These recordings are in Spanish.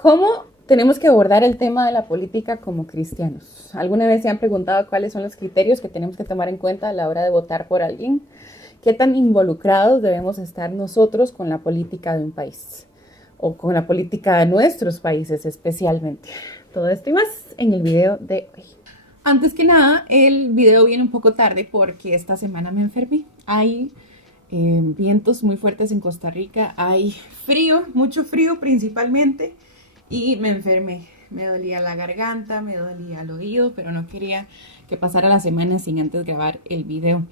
¿Cómo tenemos que abordar el tema de la política como cristianos? ¿Alguna vez se han preguntado cuáles son los criterios que tenemos que tomar en cuenta a la hora de votar por alguien? ¿Qué tan involucrados debemos estar nosotros con la política de un país? O con la política de nuestros países especialmente. Todo esto y más en el video de hoy. Antes que nada, el video viene un poco tarde porque esta semana me enfermé. Hay vientos muy fuertes en Costa Rica, hay frío, mucho frío principalmente, y me enfermé. Me dolía la garganta, me dolía el oído, pero no quería que pasara la semana sin antes grabar el video.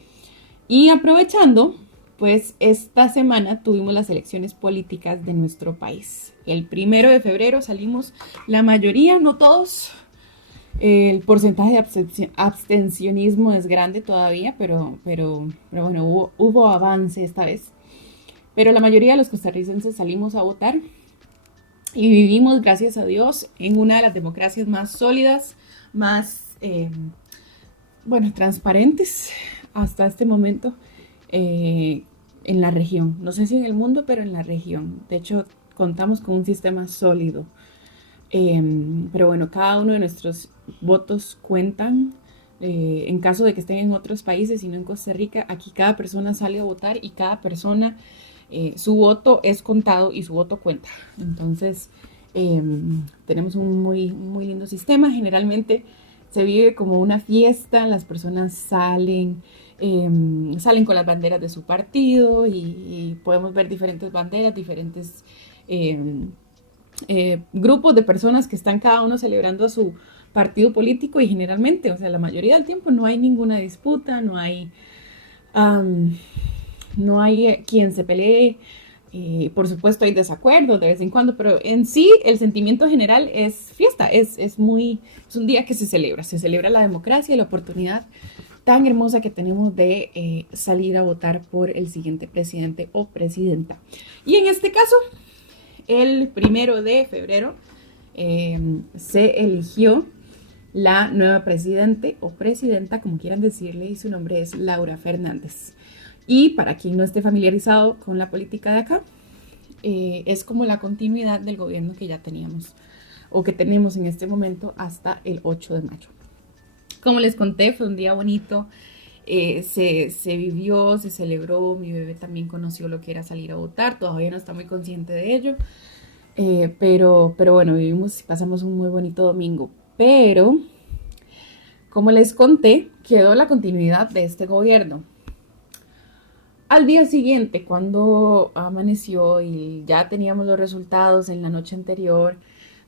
Y aprovechando, pues esta semana tuvimos las elecciones políticas de nuestro país. El 1 de febrero salimos la mayoría, no todos. El porcentaje de abstencionismo es grande todavía, pero bueno, hubo avance esta vez. Pero la mayoría de los costarricenses salimos a votar y vivimos, gracias a Dios, en una de las democracias más sólidas, más, transparentes hasta este momento en la región. No sé si en el mundo, pero en la región. De hecho, contamos con un sistema sólido. Pero bueno, cada uno de nuestros votos cuentan. En caso de que estén en otros países y no en Costa Rica, aquí cada persona sale a votar y cada persona, su voto es contado y su voto cuenta. Entonces, tenemos un muy lindo sistema. Generalmente se vive como una fiesta, las personas salen con las banderas de su partido y podemos ver diferentes banderas, diferentes grupos de personas que están cada uno celebrando su partido político y generalmente, o sea, la mayoría del tiempo no hay ninguna disputa, no hay quien se pelee. Por supuesto hay desacuerdos de vez en cuando, pero en sí el sentimiento general es fiesta, es un día que se celebra la democracia, la oportunidad tan hermosa que tenemos de salir a votar por el siguiente presidente o presidenta. Y en este caso, el 1 de febrero se eligió la nueva presidente o presidenta, como quieran decirle, y su nombre es Laura Fernández. Y para quien no esté familiarizado con la política de acá, es como la continuidad del gobierno que ya teníamos o que tenemos en este momento hasta el 8 de mayo. Como les conté, fue un día bonito. Se vivió, se celebró, mi bebé también conoció lo que era salir a votar, todavía no está muy consciente de ello, pero bueno, pasamos un muy bonito domingo, pero como les conté, quedó la continuidad de este gobierno. Al día siguiente, cuando amaneció y ya teníamos los resultados en la noche anterior,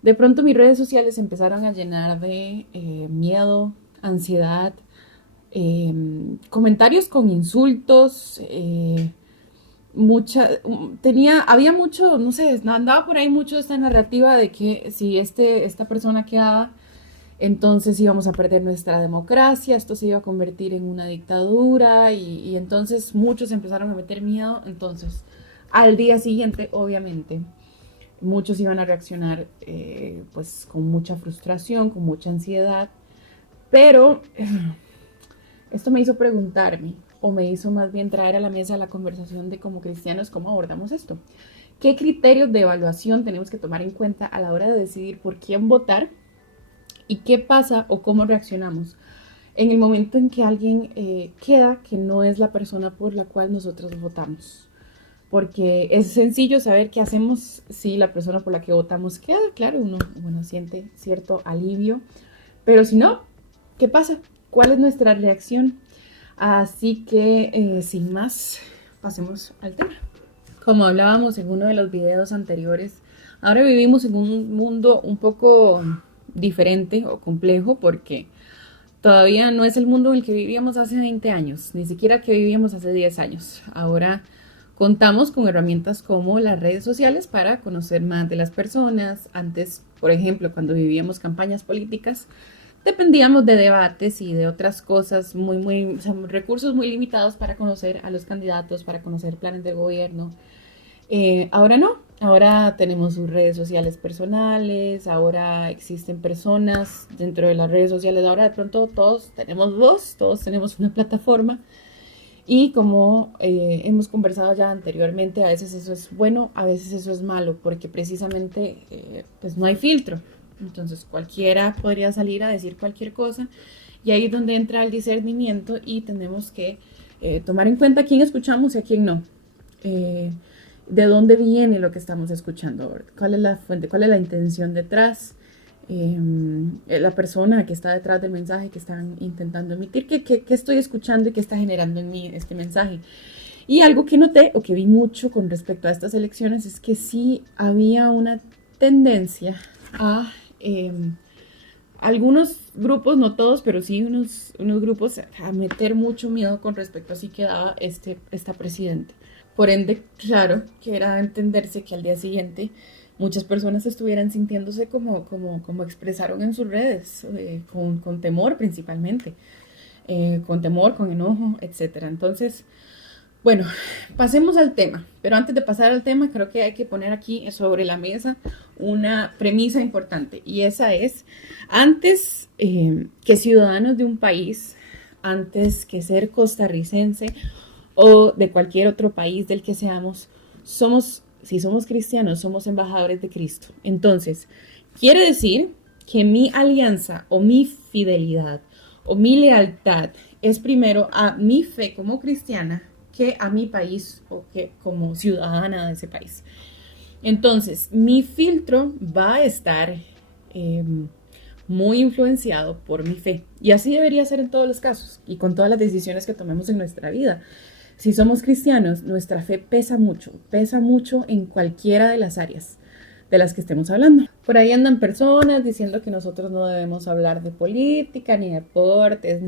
de pronto mis redes sociales empezaron a llenar de miedo, ansiedad, comentarios con insultos, había mucho, no sé, andaba por ahí mucho esta narrativa de que si esta persona quedaba, entonces íbamos a perder nuestra democracia, esto se iba a convertir en una dictadura y entonces muchos empezaron a meter miedo. Entonces, al día siguiente, obviamente, muchos iban a reaccionar pues con mucha frustración, con mucha ansiedad, pero esto me hizo preguntarme, o me hizo más bien traer a la mesa la conversación de como cristianos cómo abordamos esto. ¿Qué criterios de evaluación tenemos que tomar en cuenta a la hora de decidir por quién votar? ¿Y qué pasa o cómo reaccionamos en el momento en que alguien queda que no es la persona por la cual nosotros votamos? Porque es sencillo saber qué hacemos si la persona por la que votamos queda. Claro, uno siente cierto alivio, pero si no, ¿qué pasa? ¿Cuál es nuestra reacción? Así que, sin más, pasemos al tema. Como hablábamos en uno de los videos anteriores, ahora vivimos en un mundo un poco diferente o complejo porque todavía no es el mundo en el que vivíamos hace 20 años, ni siquiera el que vivíamos hace 10 años. Ahora contamos con herramientas como las redes sociales para conocer más de las personas. Antes, por ejemplo, cuando vivíamos campañas políticas, dependíamos de debates y de otras cosas recursos muy limitados para conocer a los candidatos, para conocer planes del gobierno. Ahora no, ahora tenemos sus redes sociales personales, ahora existen personas dentro de las redes sociales, ahora de pronto todos tenemos voz, todos tenemos una plataforma Y como hemos conversado ya anteriormente, a veces eso es bueno, a veces eso es malo, porque precisamente pues no hay filtro. Entonces cualquiera podría salir a decir cualquier cosa y ahí es donde entra el discernimiento y tenemos que tomar en cuenta a quién escuchamos y a quién no. De dónde viene lo que estamos escuchando, cuál es la fuente, cuál es la intención detrás, la persona que está detrás del mensaje que están intentando emitir, qué estoy escuchando y qué está generando en mí este mensaje. Y algo que noté o que vi mucho con respecto a estas elecciones es que sí había una tendencia a algunos grupos, no todos, pero sí unos grupos a meter mucho miedo con respecto a si quedaba esta presidente. Por ende, claro, que era entenderse que al día siguiente muchas personas estuvieran sintiéndose como expresaron en sus redes, con temor principalmente, con temor, con enojo, etc. Entonces, bueno, pasemos al tema, pero antes de pasar al tema creo que hay que poner aquí sobre la mesa una premisa importante y esa es, antes que ciudadanos de un país, antes que ser costarricense o de cualquier otro país del que seamos, si somos cristianos, somos embajadores de Cristo. Entonces, quiere decir que mi alianza o mi fidelidad o mi lealtad es primero a mi fe como cristiana que a mi país o que como ciudadana de ese país. Entonces, mi filtro va a estar muy influenciado por mi fe. Y así debería ser en todos los casos y con todas las decisiones que tomemos en nuestra vida. Si somos cristianos, nuestra fe pesa mucho en cualquiera de las áreas de las que estemos hablando. Por ahí andan personas diciendo que nosotros no debemos hablar de política, ni deportes,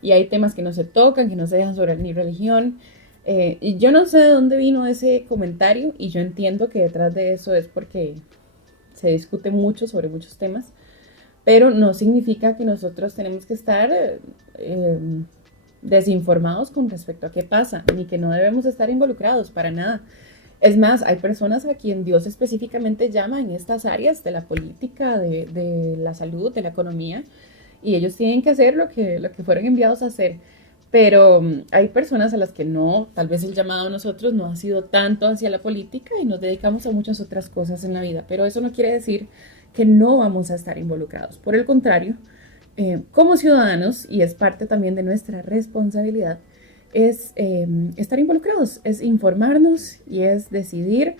y hay temas que no se tocan, que no se dejan sobre ni religión. Y yo no sé de dónde vino ese comentario y yo entiendo que detrás de eso es porque se discute mucho sobre muchos temas, pero no significa que nosotros tenemos que estar desinformados con respecto a qué pasa, ni que no debemos estar involucrados para nada. Es más, hay personas a quien Dios específicamente llama en estas áreas de la política, de la salud, de la economía, y ellos tienen que hacer lo que fueron enviados a hacer. Pero hay personas a las que no, tal vez el llamado a nosotros no ha sido tanto hacia la política y nos dedicamos a muchas otras cosas en la vida, pero eso no quiere decir que no vamos a estar involucrados. Por el contrario, como ciudadanos, y es parte también de nuestra responsabilidad, es estar involucrados, es informarnos y es decidir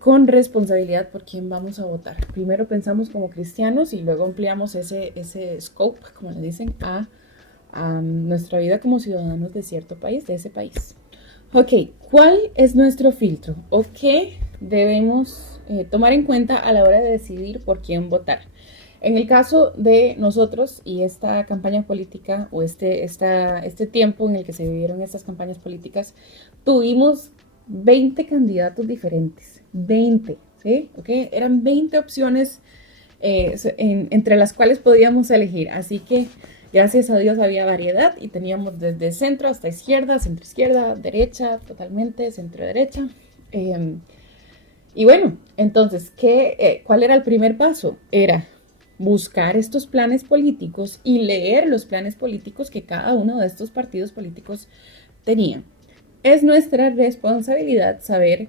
con responsabilidad por quién vamos a votar. Primero pensamos como cristianos y luego ampliamos ese scope, como le dicen, a nuestra vida como ciudadanos de cierto país, de ese país. Ok, ¿cuál es nuestro filtro? ¿O qué debemos tomar en cuenta a la hora de decidir por quién votar? En el caso de nosotros y esta campaña política o este tiempo en el que se vivieron estas campañas políticas, tuvimos 20 candidatos diferentes, 20, ¿sí? Okay. Eran 20 opciones entre las cuales podíamos elegir, así que gracias a Dios había variedad y teníamos desde centro hasta izquierda, centro izquierda, derecha, totalmente, centro derecha. Y bueno, entonces, ¿cuál era el primer paso? Era buscar estos planes políticos y leer los planes políticos que cada uno de estos partidos políticos tenía. Es nuestra responsabilidad saber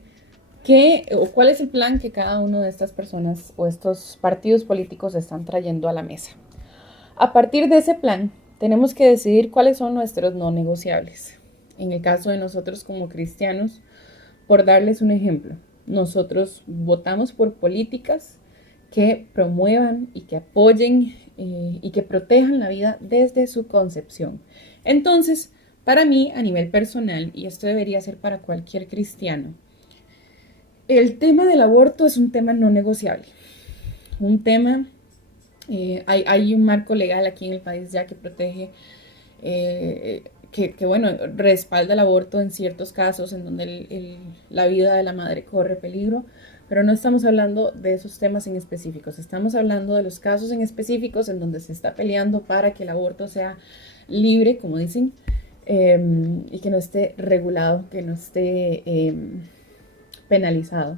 cuál es el plan que cada una de estas personas o estos partidos políticos están trayendo a la mesa. A partir de ese plan, tenemos que decidir cuáles son nuestros no negociables. En el caso de nosotros como cristianos, por darles un ejemplo, nosotros votamos por políticas que promuevan y que apoyen y que protejan la vida desde su concepción. Entonces, para mí, a nivel personal, y esto debería ser para cualquier cristiano, el tema del aborto es un tema no negociable. Un tema, hay un marco legal aquí en el país ya que protege, que bueno, respalda el aborto en ciertos casos en donde la vida de la madre corre peligro. Pero no estamos hablando de esos temas en específicos, estamos hablando de los casos en específicos en donde se está peleando para que el aborto sea libre, como dicen, y que no esté regulado, que no esté penalizado.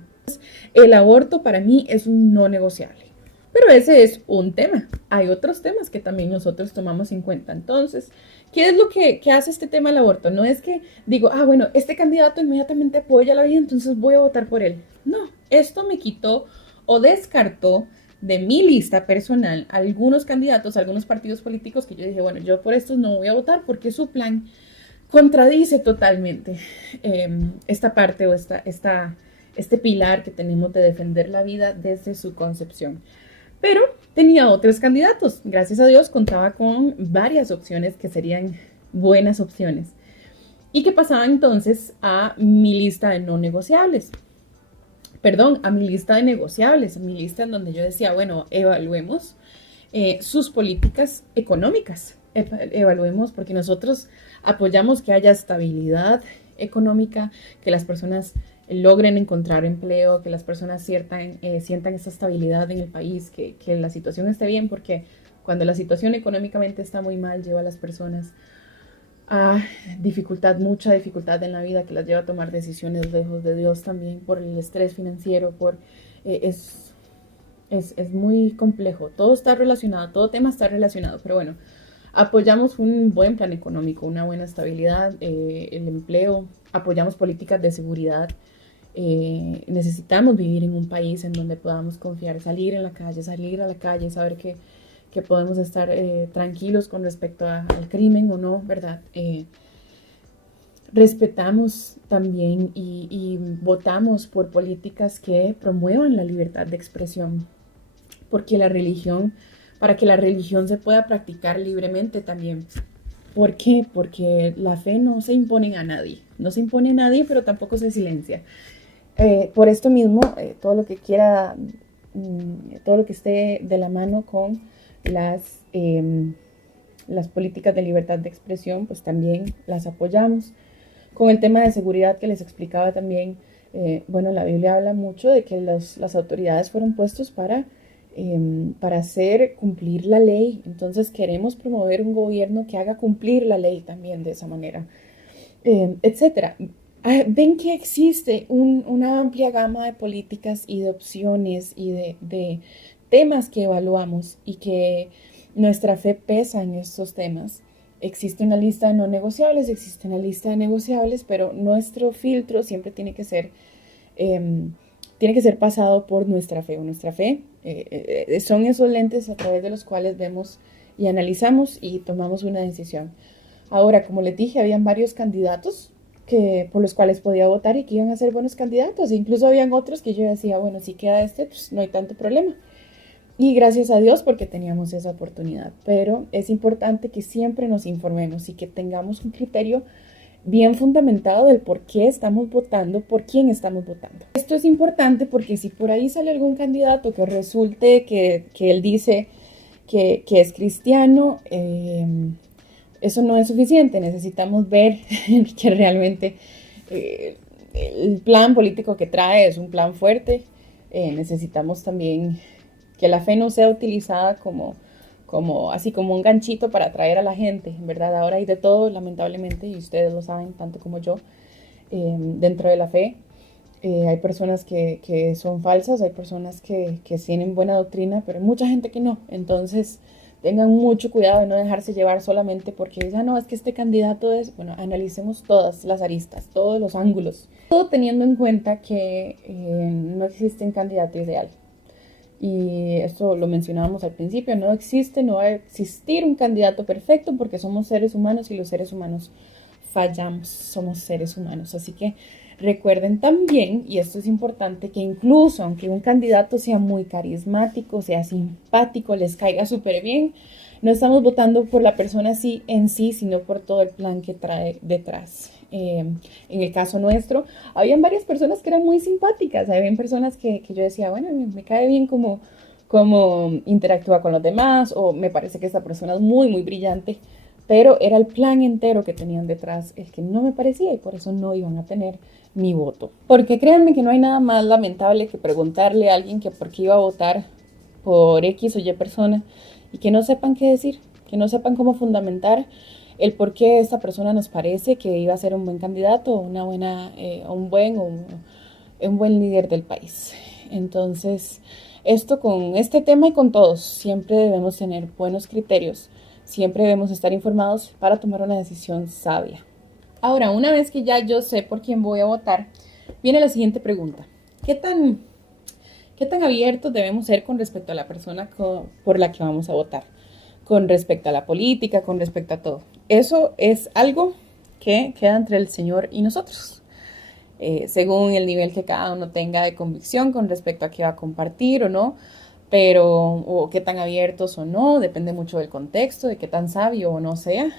El aborto para mí es un no negociable. Pero ese es un tema. Hay otros temas que también nosotros tomamos en cuenta. Entonces, ¿qué es lo que hace este tema del aborto? No es que digo, bueno, este candidato inmediatamente apoya la vida, entonces voy a votar por él. No, esto me quitó o descartó de mi lista personal algunos candidatos, algunos partidos políticos que yo dije, bueno, yo por estos no voy a votar porque su plan contradice totalmente esta parte o este pilar que tenemos de defender la vida desde su concepción. Pero tenía otros candidatos. Gracias a Dios contaba con varias opciones que serían buenas opciones. Y que pasaba entonces a mi lista de no negociables. Perdón, a mi lista de negociables, a mi lista en donde yo decía, bueno, evaluemos sus políticas económicas. Evaluemos porque nosotros apoyamos que haya estabilidad económica, que las personas logren encontrar empleo, que las personas sientan esa estabilidad en el país, que la situación esté bien, porque cuando la situación económicamente está muy mal, lleva a las personas a mucha dificultad en la vida, que las lleva a tomar decisiones lejos de Dios también, por el estrés financiero, es muy complejo. Todo está relacionado, todo tema está relacionado, pero bueno, apoyamos un buen plan económico, una buena estabilidad, el empleo, apoyamos políticas de seguridad. Necesitamos vivir en un país en donde podamos confiar, salir a la calle, saber que podemos estar tranquilos con respecto al crimen o no, ¿verdad? Respetamos también y votamos por políticas que promuevan la libertad de expresión, porque para que la religión se pueda practicar libremente también. ¿Por qué? Porque la fe no se impone a nadie, no se impone a nadie, pero tampoco se silencia. Por esto mismo, todo lo que quiera, todo lo que esté de la mano con las políticas de libertad de expresión, pues también las apoyamos. Con el tema de seguridad que les explicaba también, bueno, la Biblia habla mucho de que las autoridades fueron puestos para hacer cumplir la ley. Entonces queremos promover un gobierno que haga cumplir la ley también de esa manera, etcétera. Ven que existe una amplia gama de políticas y de opciones y de temas que evaluamos y que nuestra fe pesa en estos temas. Existe una lista de no negociables, existe una lista de negociables, pero nuestro filtro siempre tiene que ser pasado por nuestra fe. Nuestra fe son esos lentes a través de los cuales vemos y analizamos y tomamos una decisión. Ahora, como les dije, habían varios candidatos por los cuales podía votar y que iban a ser buenos candidatos. Incluso habían otros que yo decía, bueno, si queda este, pues no hay tanto problema. Y gracias a Dios porque teníamos esa oportunidad. Pero es importante que siempre nos informemos y que tengamos un criterio bien fundamentado del por qué estamos votando, por quién estamos votando. Esto es importante porque si por ahí sale algún candidato que resulte que él dice que es cristiano, eso no es suficiente. Necesitamos ver que realmente el plan político que trae es un plan fuerte. Necesitamos también que la fe no sea utilizada así como un ganchito para atraer a la gente, ¿verdad? Ahora hay de todo, lamentablemente, y ustedes lo saben tanto como yo, dentro de la fe. Hay personas que son falsas, hay personas que tienen buena doctrina, pero hay mucha gente que no. Entonces, tengan mucho cuidado de no dejarse llevar solamente porque dicen, no, es que este candidato es, bueno, analicemos todas las aristas, todos los ángulos, todo teniendo en cuenta que no existe un candidato ideal. Y esto lo mencionábamos al principio, no va a existir un candidato perfecto porque somos seres humanos y los seres humanos fallamos, somos seres humanos. Así que recuerden también, y esto es importante, que incluso aunque un candidato sea muy carismático, sea simpático, les caiga súper bien, no estamos votando por la persona así en sí, sino por todo el plan que trae detrás. En el caso nuestro, habían varias personas que eran muy simpáticas, habían personas que yo decía, bueno, me cae bien como interactúa con los demás, o me parece que esta persona es muy, muy brillante, pero era el plan entero que tenían detrás el que no me parecía y por eso no iban a tener mi voto. Porque créanme que no hay nada más lamentable que preguntarle a alguien que por qué iba a votar por X o Y persona y que no sepan qué decir, que no sepan cómo fundamentar el por qué esta persona nos parece que iba a ser un buen candidato, un buen líder del país. Entonces, esto con este tema y con todos, siempre debemos tener buenos criterios, siempre debemos estar informados para tomar una decisión sabia. Ahora, una vez que ya yo sé por quién voy a votar, viene la siguiente pregunta. ¿Qué tan abiertos debemos ser con respecto a la persona por la que vamos a votar? Con respecto a la política, con respecto a todo. Eso es algo que queda entre el Señor y nosotros. Según el nivel que cada uno tenga de convicción con respecto a qué va a compartir o no, o qué tan abiertos o no, depende mucho del contexto, de qué tan sabio o no sea.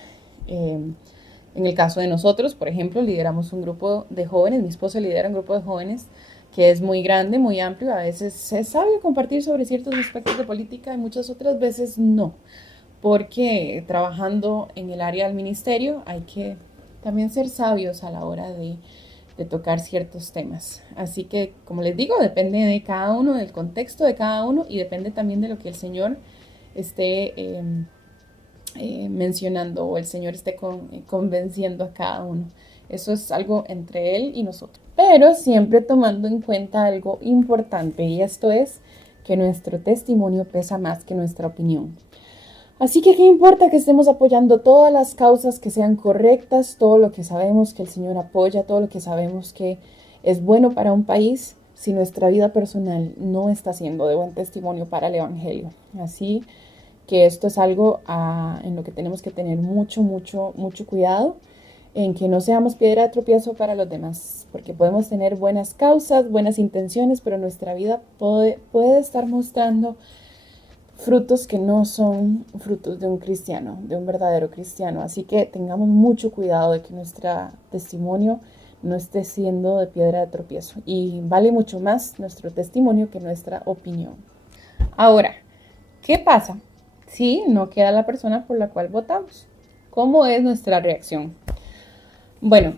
En el caso de nosotros, por ejemplo, lideramos un grupo de jóvenes, mi esposo lidera un grupo de jóvenes que es muy grande, muy amplio, a veces es sabio compartir sobre ciertos aspectos de política y muchas otras veces no, porque trabajando en el área del ministerio hay que también ser sabios a la hora de tocar ciertos temas. Así que, como les digo, depende de cada uno, del contexto de cada uno y depende también de lo que el Señor esté mencionando o el Señor esté convenciendo a cada uno. Eso es algo entre Él y nosotros. Pero siempre tomando en cuenta algo importante y esto es que nuestro testimonio pesa más que nuestra opinión. Así que, ¿qué importa que estemos apoyando todas las causas que sean correctas, todo lo que sabemos que el Señor apoya, todo lo que sabemos que es bueno para un país, si nuestra vida personal no está siendo de buen testimonio para el Evangelio? Así que esto es algo en lo que tenemos que tener mucho cuidado, en que no seamos piedra de tropiezo para los demás, porque podemos tener buenas causas, buenas intenciones, pero nuestra vida puede estar mostrando frutos que no son frutos de un cristiano, de un verdadero cristiano. Así que tengamos mucho cuidado de que nuestro testimonio no esté siendo de piedra de tropiezo. Y vale mucho más nuestro testimonio que nuestra opinión. Ahora, ¿qué pasa si no queda la persona por la cual votamos? ¿Cómo es nuestra reacción? Bueno,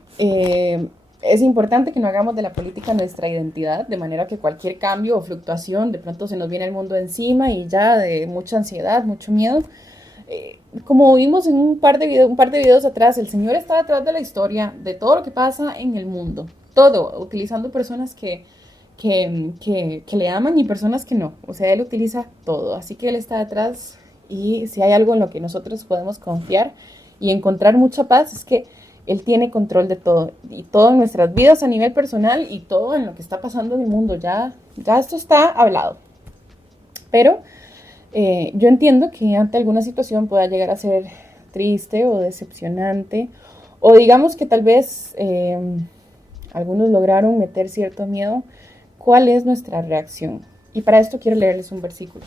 es importante que no hagamos de la política nuestra identidad, de manera que cualquier cambio o fluctuación, de pronto se nos viene el mundo encima y ya de mucha ansiedad, mucho miedo. Como vimos en un par de videos atrás, el Señor está detrás de la historia, de todo lo que pasa en el mundo. Todo, utilizando personas que le aman y personas que no. O sea, Él utiliza todo. Así que Él está detrás y si hay algo en lo que nosotros podemos confiar y encontrar mucha paz es que Él tiene control de todo, y todo en nuestras vidas a nivel personal y todo en lo que está pasando en el mundo. Ya esto está hablado. Pero yo entiendo que ante alguna situación pueda llegar a ser triste o decepcionante, o digamos que tal vez algunos lograron meter cierto miedo. ¿Cuál es nuestra reacción? Y para esto quiero leerles un versículo.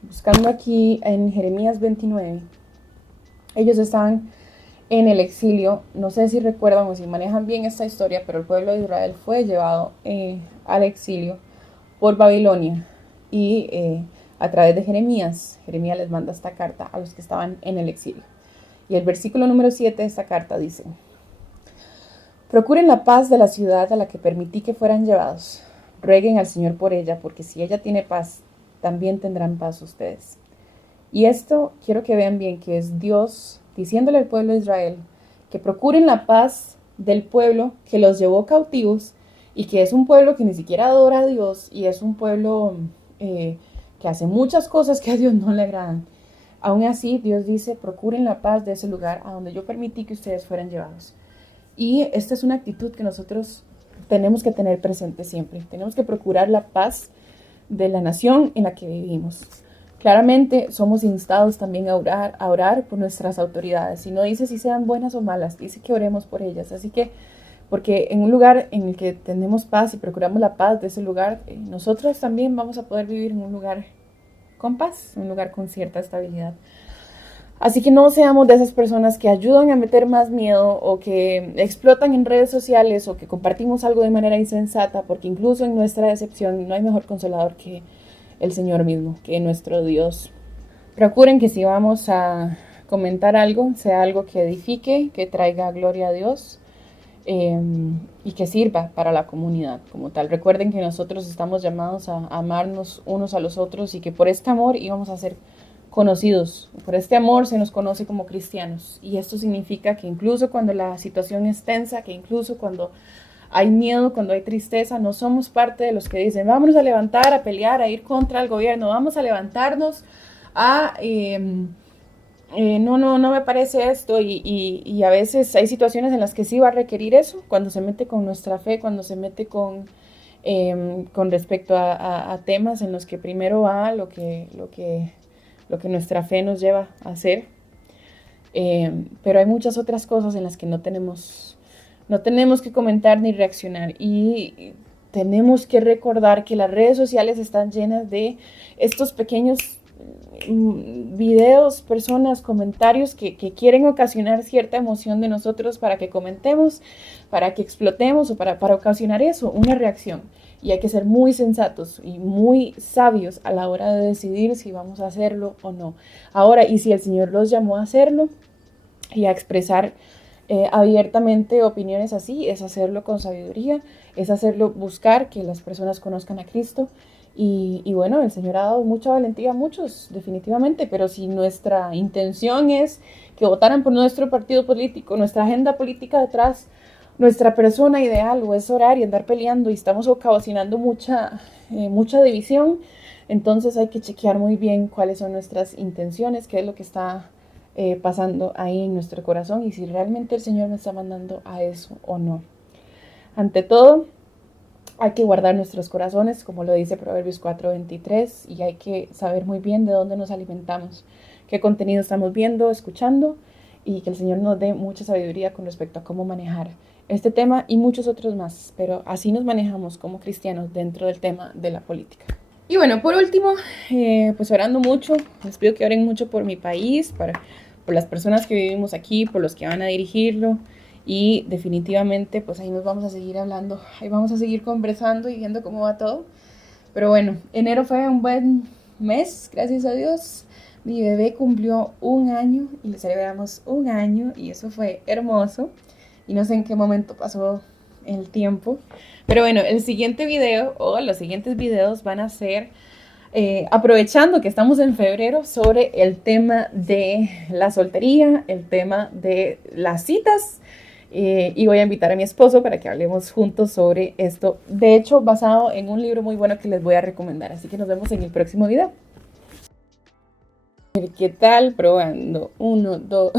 Buscando aquí en Jeremías 29, ellos estaban en el exilio. No sé si recuerdan o si manejan bien esta historia, pero el pueblo de Israel fue llevado al exilio por Babilonia y a través de Jeremías les manda esta carta a los que estaban en el exilio. Y el versículo número 7 de esta carta dice: procuren la paz de la ciudad a la que permití que fueran llevados. Rueguen al Señor por ella, porque si ella tiene paz, también tendrán paz ustedes. Y esto quiero que vean bien, que es Dios diciéndole al pueblo de Israel que procuren la paz del pueblo que los llevó cautivos y que es un pueblo que ni siquiera adora a Dios y es un pueblo que hace muchas cosas que a Dios no le agradan. Aún así, Dios dice, procuren la paz de ese lugar a donde yo permití que ustedes fueran llevados. Y esta es una actitud que nosotros tenemos que tener presente siempre. Tenemos que procurar la paz de la nación en la que vivimos. Claramente somos instados también a orar por nuestras autoridades. Y no dice si sean buenas o malas, dice que oremos por ellas. Así que, porque en un lugar en el que tenemos paz y procuramos la paz de ese lugar, nosotros también vamos a poder vivir en un lugar con paz, un lugar con cierta estabilidad. Así que no seamos de esas personas que ayudan a meter más miedo o que explotan en redes sociales o que compartimos algo de manera insensata, porque incluso en nuestra decepción no hay mejor consolador que el Señor mismo, que nuestro Dios. Procuren que si vamos a comentar algo, sea algo que edifique, que traiga gloria a Dios y que sirva para la comunidad como tal. Recuerden que nosotros estamos llamados a amarnos unos a los otros y que por este amor íbamos a ser conocidos. Por este amor se nos conoce como cristianos. Y esto significa que incluso cuando la situación es tensa, que incluso cuando hay miedo, cuando hay tristeza, no somos parte de los que dicen, vámonos a levantar, a pelear, a ir contra el gobierno, vamos a levantarnos a... no me parece esto y a veces hay situaciones en las que sí va a requerir eso, cuando se mete con nuestra fe, cuando se mete con respecto a temas en los que primero va lo que nuestra fe nos lleva a hacer. Pero hay muchas otras cosas en las que no tenemos que comentar ni reaccionar y tenemos que recordar que las redes sociales están llenas de estos pequeños videos, personas, comentarios que quieren ocasionar cierta emoción de nosotros para que comentemos, para que explotemos o para ocasionar eso, una reacción. Y hay que ser muy sensatos y muy sabios a la hora de decidir si vamos a hacerlo o no. Ahora, y si el Señor los llamó a hacerlo y a expresar abiertamente opiniones así, es hacerlo con sabiduría, es hacerlo, buscar que las personas conozcan a Cristo. Y bueno, el Señor ha dado mucha valentía a muchos, definitivamente, pero si nuestra intención es que votaran por nuestro partido político, nuestra agenda política detrás, nuestra persona ideal, o es orar y andar peleando y estamos ocasionando mucha división, entonces hay que chequear muy bien cuáles son nuestras intenciones, qué es lo que está pasando ahí en nuestro corazón y si realmente el Señor nos está mandando a eso o no. Ante todo, hay que guardar nuestros corazones, como lo dice Proverbios 4:23, y hay que saber muy bien de dónde nos alimentamos, qué contenido estamos viendo, escuchando, y que el Señor nos dé mucha sabiduría con respecto a cómo manejar este tema y muchos otros más, pero así nos manejamos como cristianos dentro del tema de la política. Y bueno, por último, pues orando mucho, les pido que oren mucho por mi país, por las personas que vivimos aquí, por los que van a dirigirlo, y definitivamente pues ahí nos vamos a seguir hablando, ahí vamos a seguir conversando y viendo cómo va todo. Pero bueno, enero fue un buen mes, gracias a Dios. Mi bebé cumplió 1 año y le celebramos 1 año y eso fue hermoso. Y no sé en qué momento pasó el tiempo. Pero bueno, el siguiente video o los siguientes videos van a ser aprovechando que estamos en febrero sobre el tema de la soltería, el tema de las citas. Y voy a invitar a mi esposo para que hablemos juntos sobre esto. De hecho, basado en un libro muy bueno que les voy a recomendar. Así que nos vemos en el próximo video. ¿Qué tal? Probando. 1, 2.